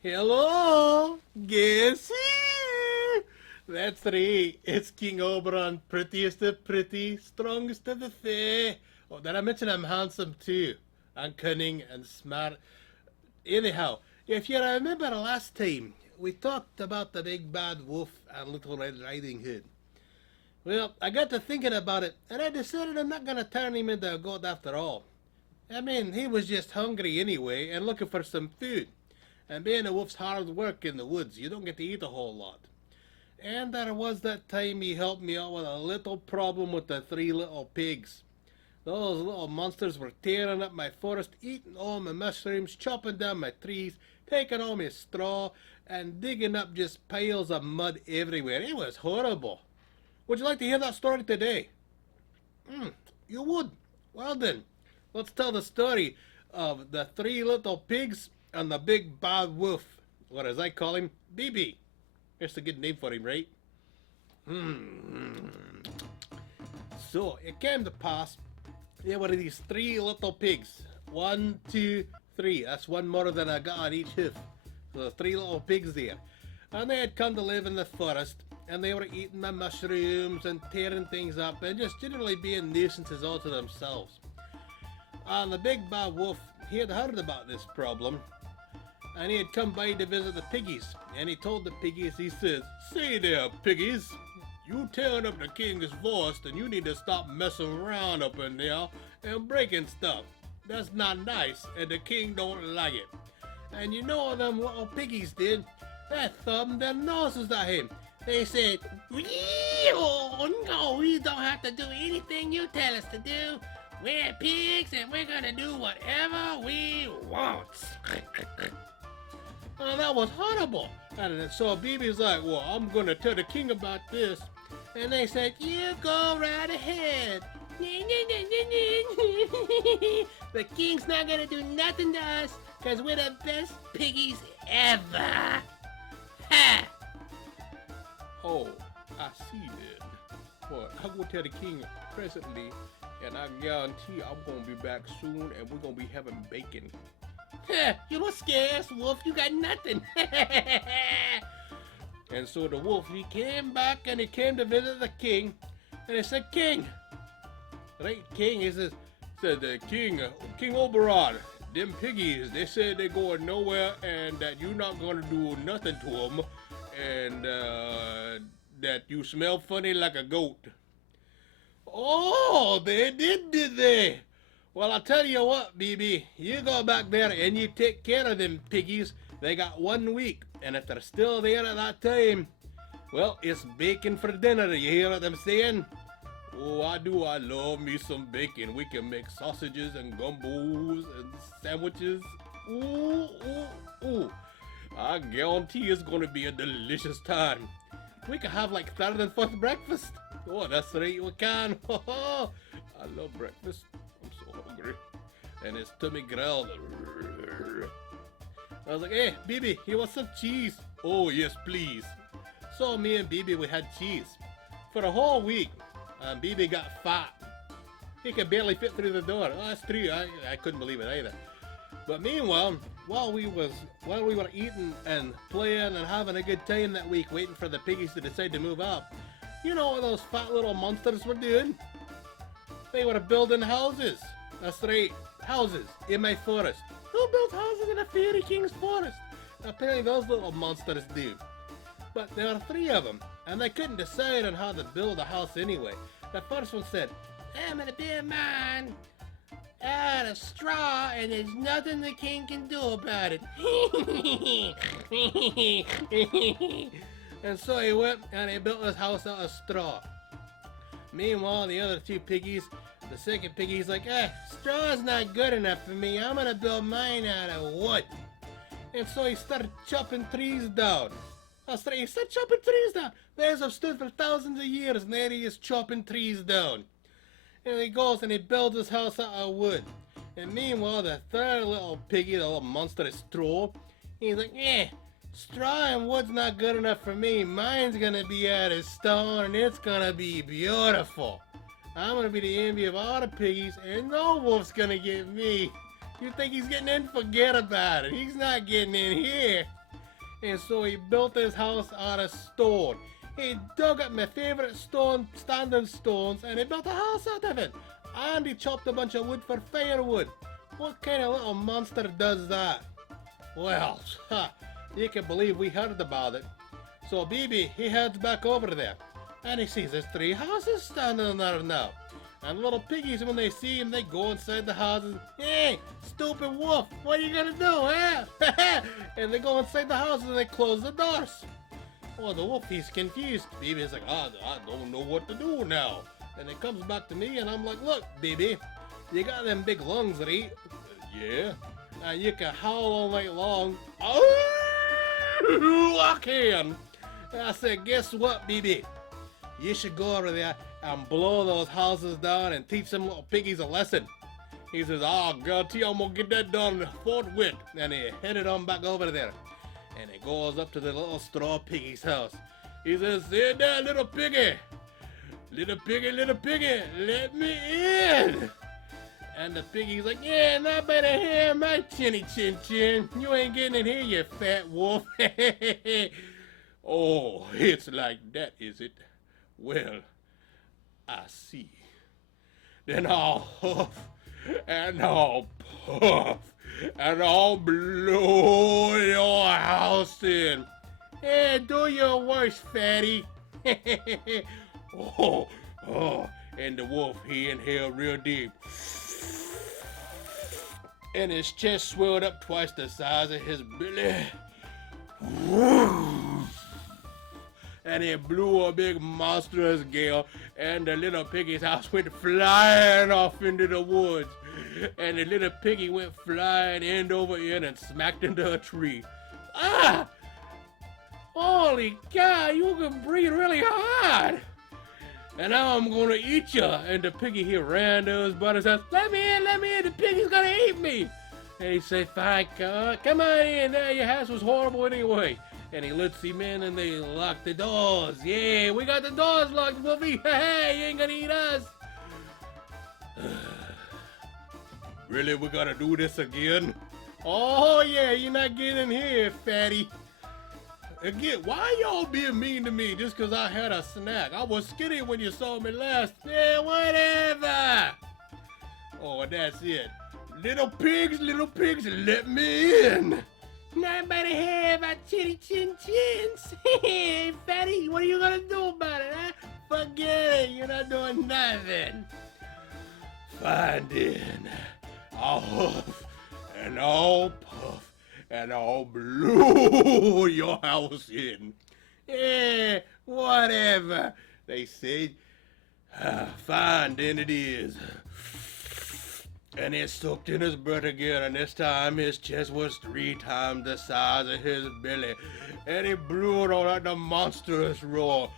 Hello, guess who? That's right, it's King Oberon, prettiest of pretty, strongest of the fair. Oh, did I mention I'm handsome too? I'm cunning and smart. Anyhow, if you remember last time, we talked about the big bad wolf and Little Red Riding Hood. Well, I got to thinking about it, and I decided I'm not gonna turn him into a goat after all. I mean, he was just hungry anyway and looking for some food. And being a wolf's hard work in the woods, you don't get to eat a whole lot. And there was that time he helped me out with a little problem with the three little pigs. Those little monsters were tearing up my forest, eating all my mushrooms, chopping down my trees, taking all my straw, and digging up just piles of mud everywhere. It was horrible. Would you like to hear that story today? You would? Well then, let's tell the story of the three little pigs and the big bad wolf, or as I call him, BB. That's a good name for him, right? So it came to pass there were these three little pigs. One, two, three. That's one more than I got on each hoof. So the three little pigs there. And they had come to live in the forest, and they were eating the mushrooms and tearing things up and just generally being nuisances all to themselves. And the big bad wolf, he had heard about this problem, and he had come by to visit the piggies. And he told the piggies, he says, "Say there, piggies, you tearing up the king's forest, and you need to stop messing around up in there and breaking stuff. That's not nice, and the king don't like it." And you know what them little piggies did? They thumbed their noses at him. They said, "Oh no, we don't have to do anything you tell us to do. We're pigs and we're gonna do whatever we want." Oh, that was horrible. And so BB's like, "Well, I'm gonna tell the king about this." And they said, "You go right ahead." The king's not gonna do nothing to us because we're the best piggies ever. Ha! Oh, I see then. Well, I'm gonna tell the king presently, and I guarantee I'm gonna be back soon, and we're gonna be having bacon. You little scarce wolf, you got nothing. And so the wolf, he came back and he came to visit the king, and he said, "King, right, king," he said the king, King Oberon, them piggies, they said they're going nowhere and that you're not gonna do nothing to them, and that you smell funny like a goat." "Oh, they did they? Well, I'll tell you what, BB, you go back there and you take care of them piggies. They got 1 week, and if they're still there at that time, well, it's bacon for dinner. You hear what I'm saying? Oh, I do. I love me some bacon. We can make sausages and gumbos and sandwiches. Ooh, ooh, ooh. I guarantee it's going to be a delicious time. We can have like third and fourth breakfast. Oh, that's right, we can. I love breakfast. I'm so hungry. And it's tummy grilled. I was like, "Hey, BB, you want some cheese?" "Oh, yes, please." So me and BB, we had cheese for a whole week. And BB got fat. He could barely fit through the door. Oh, that's true. I couldn't believe it either. But meanwhile, while we were eating and playing and having a good time that week, waiting for the piggies to decide to move up, you know what those fat little monsters were doing? They were building houses. That's right, houses in my forest. Who built houses in a fairy king's forest? Apparently those little monsters do. But there were three of them, and they couldn't decide on how to build a house anyway. The first one said, "I'm gonna build mine out of straw, and there's nothing the king can do about it." And so he went and he built his house out of straw. Meanwhile, the other two piggies, the second piggy's like, "Straw's not good enough for me. I'm gonna build mine out of wood." And so he started chopping trees down. That's right, he started chopping trees down. Theirs have stood for thousands of years, and there he is chopping trees down. And he goes and he builds his house out of wood. And meanwhile, the third little piggy, the little monster is straw, he's like, "Straw and wood's not good enough for me. Mine's gonna be out of stone, and it's gonna be beautiful. I'm gonna be the envy of all the piggies, and no wolf's gonna get me. You think he's getting in? Forget about it. He's not getting in here." And so he built his house out of stone. He dug up my favorite standing stones, and he built a house out of it. And he chopped a bunch of wood for firewood. What kind of little monster does that? Well, you can believe we heard about it. So BB, he heads back over there, and he sees there's 3 houses standing there now. And little piggies, when they see him, they go inside the houses. Hey, stupid wolf, what are you gonna do, eh? And they go inside the houses and they close the doors. Well, the wolf, he's confused. BB's like, I don't know what to do now. And it comes back to me, and I'm like, look, BB, you got them big lungs, right? Yeah. And you can howl all night long. Oh, I can. And I said, guess what, BB? You should go over there and blow those houses down and teach them little piggies a lesson. He says, oh, guarantee I'm gonna get that done forthwith. And he headed on back over there. And he goes up to the little straw piggy's house. He says, sit there, little piggy. Little piggy, let me in. And the piggy's like, yeah, not better here, my chinny chin chin. You ain't getting in here, you fat wolf. Oh, it's like that, is it? Well, I see. Then I'll huff, and I'll puff, and I'll blow your house in. Hey, do your worst, fatty. Oh, and the wolf, he inhaled real deep. And his chest swelled up twice the size of his belly. And he blew a big monstrous gale, and the little piggy's house went flying off into the woods. And the little piggy went flying end over end and smacked into a tree. Ah! Holy cow, you can breathe really hard. And now I'm gonna eat you. And the piggy, he ran to his brother's house. Let me in, the piggy's gonna eat me. And he said, fine, come on in there, your house was horrible anyway. And he lets him in and they lock the doors. Yeah, we got the doors locked, Wolfie. Hey, you ain't gonna eat us. Really, we gotta do this again? Oh yeah, you're not getting in here, fatty. Again, why y'all being mean to me just cause I had a snack? I was skinny when you saw me last. Yeah, whatever. Oh, that's it. Little pigs, let me in. Nobody here about chinny chin chins. Hey, fatty, what are you gonna do about it, huh? Forget it, you're not doing nothing. Fine then. I'll huff and I'll puff and I'll blow your house in. Yeah, whatever. They said, fine then it is. And he soaked in his breath again, and this time his chest was 3 times the size of his belly. And he blew it all out the monstrous roar.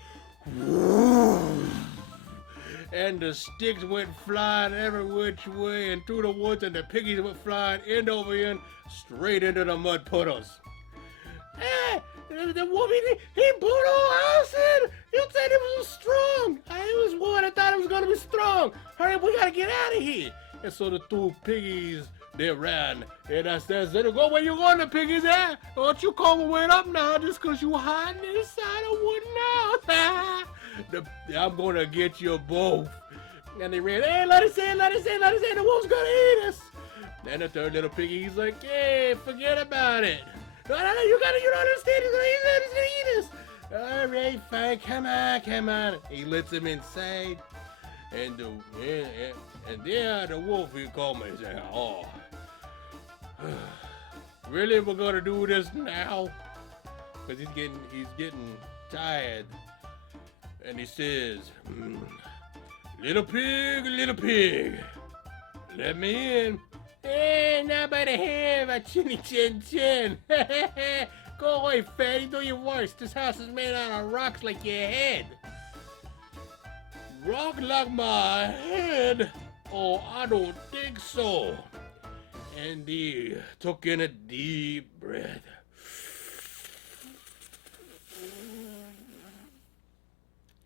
And the sticks went flying every which way and through the woods, and the piggies went flying end over end straight into the mud puddles. Hey, the wolf, he blew the whole house in. You said it was strong. It was wood. I thought it was going to be strong. Hurry up, we got to get out of here. And so the 2 piggies, they ran. And I said, go where you going, the piggies, eh? Don't you come way up now just because you hiding inside a wooden house. I'm going to get you both. And they ran, hey, let us in, the wolf's going to eat us. Then the 3rd little piggy, he's like, hey, forget about it. No, you don't understand, he's going to eat us. All right, fine, come on. He lets him inside. And the wolf, he called me and said, oh, really, we're gonna do this now? Because he's getting tired. And he says, little pig, let me in. Hey, nobody here but chinny chin chin. Go away, fatty, do your worst. This house is made out of rocks like your head. Rock like my head? Oh, I don't think so. And he took in a deep breath.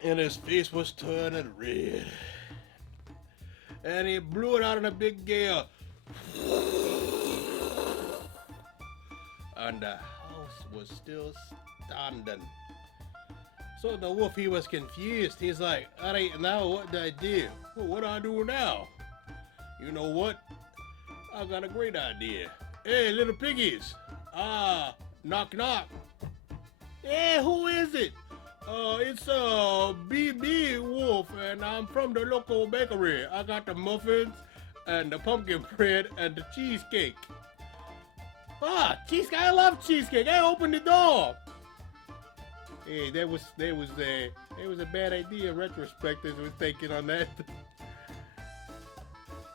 And his face was turning red. And he blew it out in a big gale. And the house was still standing. So the wolf, he was confused. He's like, alright, now what do I do? Well, what do I do now? You know what? I got a great idea. Hey, little piggies. Knock knock. Hey, who is it? It's BB Wolf, and I'm from the local bakery. I got the muffins and the pumpkin bread and the cheesecake. Cheesecake! I love cheesecake. Hey, open the door. Hey, that was a bad idea in retrospect as we're thinking on that.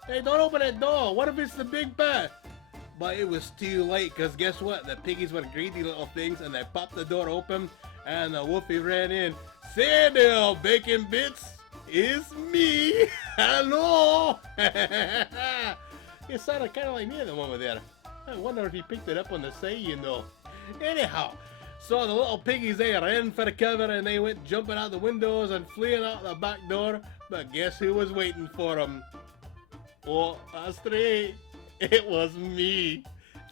Hey, don't open that door. What if it's the big bad? But it was too late, because guess what? The piggies were greedy little things, and they popped the door open, and the wolfie ran in. Say there, bacon bits, it's me. Hello. It sounded kind of like me at the moment there. I wonder if he picked it up on the say, you know. Anyhow, so the little piggies, they ran for the cover, and they went jumping out the windows and fleeing out the back door. But guess who was waiting for them? Oh, Astray. It was me,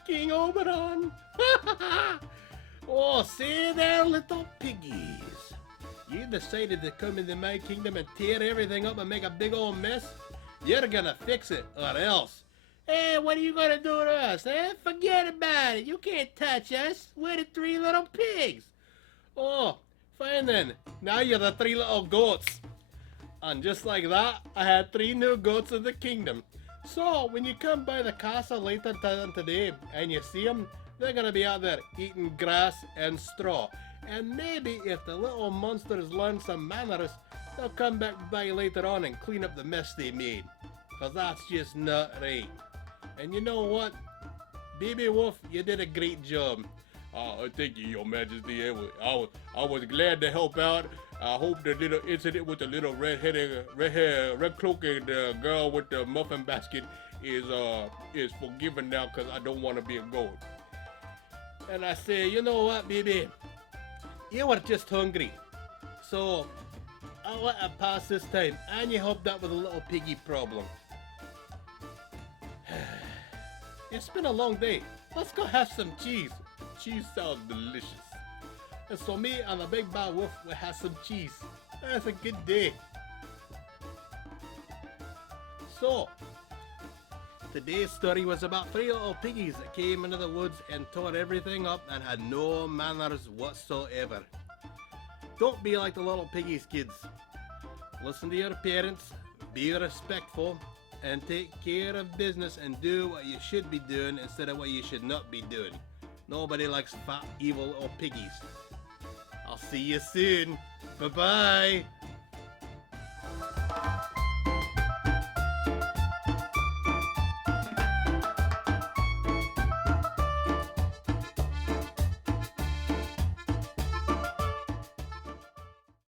King Oberon. Oh, say there, little piggies. You decided to come into my kingdom and tear everything up and make a big old mess? You're gonna fix it, or else. Hey, what are you gonna do to us, eh? Forget about it. You can't touch us. We're the three little pigs. Oh, fine then. Now you're the three little goats. And just like that, I had 3 new goats in the kingdom. So, when you come by the castle later today and you see them, they're gonna be out there eating grass and straw. And maybe if the little monsters learn some manners, they'll come back by later on and clean up the mess they made. Cause that's just not right. And you know what? Baby Wolf, you did a great job. Thank you, Your Majesty. I was glad to help out. I hope the little incident with the little red cloaked girl with the muffin basket is forgiven now, because I don't want to be a goat. And I say, you know what, baby? You were just hungry. So, I'll let it pass this time. And you helped out with a little piggy problem. It's been a long day. Let's go have some cheese. Cheese sounds delicious. And so me and the big bad wolf will have some cheese. That's a good day. So, today's story was about 3 little piggies that came into the woods and tore everything up and had no manners whatsoever. Don't be like the little piggies, kids. Listen to your parents, be respectful, and take care of business and do what you should be doing instead of what you should not be doing. Nobody likes fat, evil little piggies. I'll see you soon. Bye-bye.